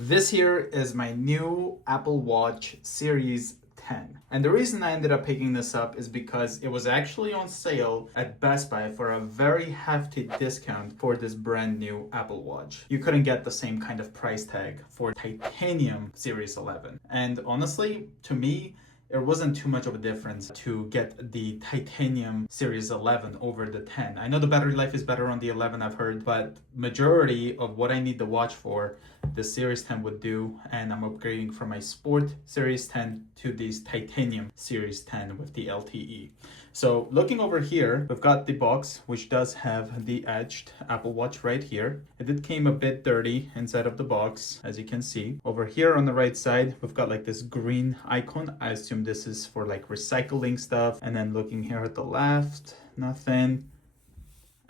This here is my new Apple Watch Series 10. And the reason I ended up picking this up is because it was actually on sale at Best Buy for a very hefty discount for this brand new Apple Watch. You couldn't get the same kind of price tag for titanium Series 11. And honestly, to me, it wasn't too much of a difference to get the titanium Series 11 over the 10. I know the battery life is better on the 11, I've heard, but majority of what I need the watch for, the Series 10 would do, and I'm upgrading from my Sport Series 10 to this titanium Series 10 with the LTE. So looking over here, we've got the box, which does have the edged Apple Watch right here. It did came a bit dirty inside of the box, as you can see. Over here on the right side, we've got like this green icon. I assume this is for like recycling stuff. And then looking here at the left, nothing.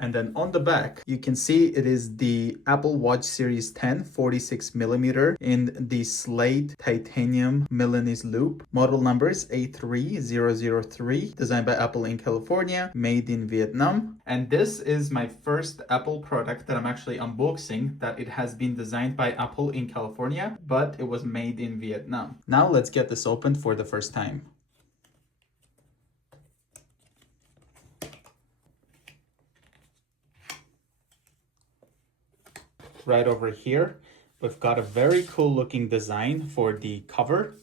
And then on the back, you can see it is the Apple Watch Series 10 46mm in the Slate titanium Milanese loop. Model number is A3003, designed by Apple in California, made in Vietnam. And this is my first Apple product that I'm actually unboxing, that it has been designed by Apple in California, but it was made in Vietnam. Now let's get this opened for the first time. Right over here, we've got a very cool looking design for the cover.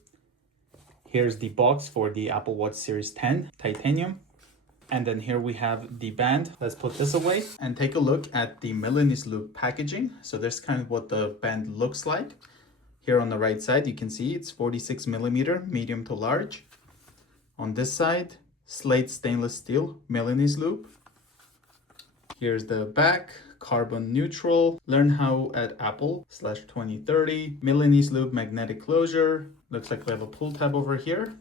Here's the box for the Apple Watch Series 10 titanium. And then here we have the band. Let's put this away and take a look at the Milanese loop packaging. So there's kind of what the band looks like. Here on the right side, you can see it's 46mm, medium to large. On this side, Slate stainless steel Milanese loop. Here's the back. Carbon neutral, learn how at Apple /2030, Milanese loop magnetic closure. Looks like we have a pull tab over here.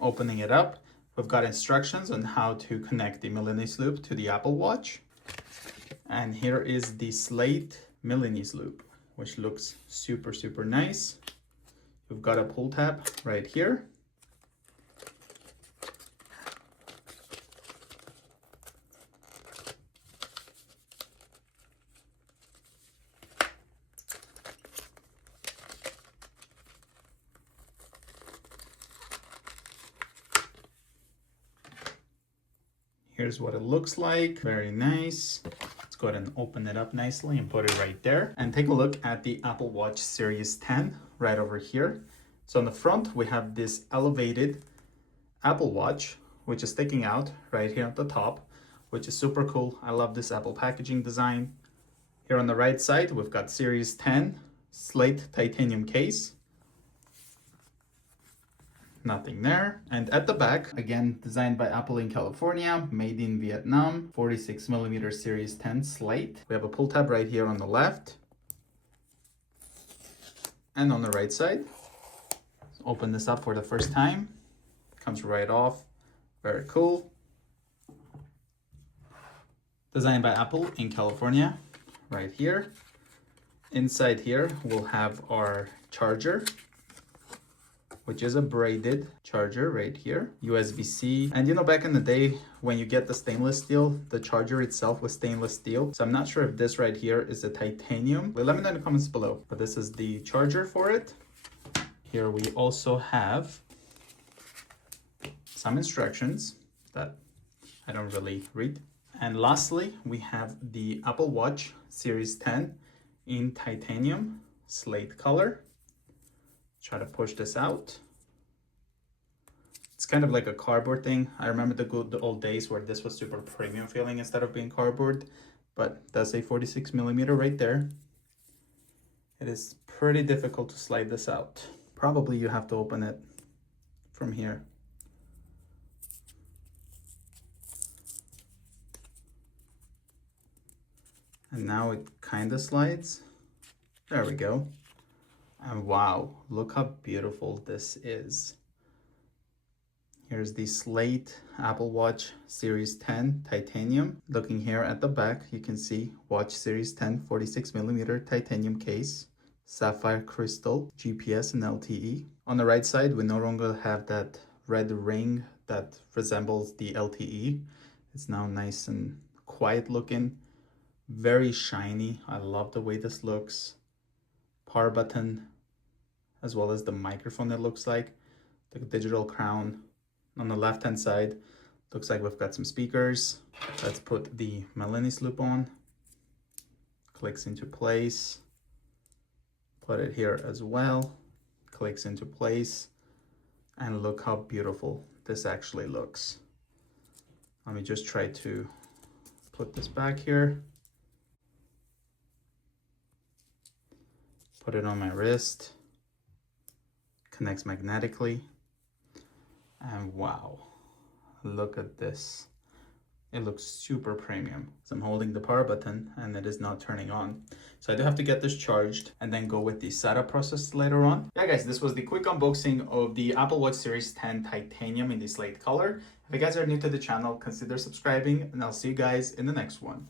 Opening it up, we've got instructions on how to connect the Milanese loop to the Apple Watch. And here is the Slate Milanese loop, which looks super, super nice. We've got a pull tab right here. Here's what it looks like. Very nice. Let's go ahead and open it up nicely and put it right there. And take a look at the Apple Watch Series 10 right over here. So on the front, we have this elevated Apple Watch, which is sticking out right here at the top, which is super cool. I love this Apple packaging design. Here on the right side, we've got Series 10 Slate titanium case. Nothing there. And at the back, again, designed by Apple in California, made in Vietnam, 46mm Series 10 Slate. We have a pull tab right here on the left. And on the right side, let's open this up for the first time. Comes right off. Very cool. Designed by Apple in California, right here. Inside here, we'll have our charger, which is a braided charger right here, USB-C. And you know, back in the day, when you get the stainless steel, the charger itself was stainless steel. So I'm not sure if this right here is a titanium. Let me know in the comments below. But this is the charger for it. Here we also have some instructions that I don't really read. And lastly, we have the Apple Watch Series 10 in titanium slate color. Try to push this out. It's kind of like a cardboard thing. I remember the old days where this was super premium feeling instead of being cardboard, but that's a 46mm right there. It is pretty difficult to slide this out. Probably you have to open it from here. And now it kind of slides. There we go. And wow, look how beautiful this is. Here's the Slate Apple Watch Series 10 titanium. Looking here at the back, you can see Watch Series 10 46mm titanium case, sapphire crystal, GPS and LTE. On the right side, we no longer have that red ring that resembles the LTE. It's now nice and quiet looking. Very shiny. I love the way this looks. Power button, as well as the microphone, it looks like. The digital crown. On the left hand side, looks like we've got some speakers. Let's put the Milanese loop on. Clicks into place. Put it here as well. Clicks into place. And look how beautiful this actually looks. Let me just try to put this back here. Put it on my wrist. Connects magnetically. And wow, look at this. It looks super premium. So I'm holding the power button and it is not turning on. So I do have to get this charged and then go with the setup process later on. Yeah guys, this was the quick unboxing of the Apple Watch Series 10 Titanium in the slate color. If you guys are new to the channel, consider subscribing and I'll see you guys in the next one.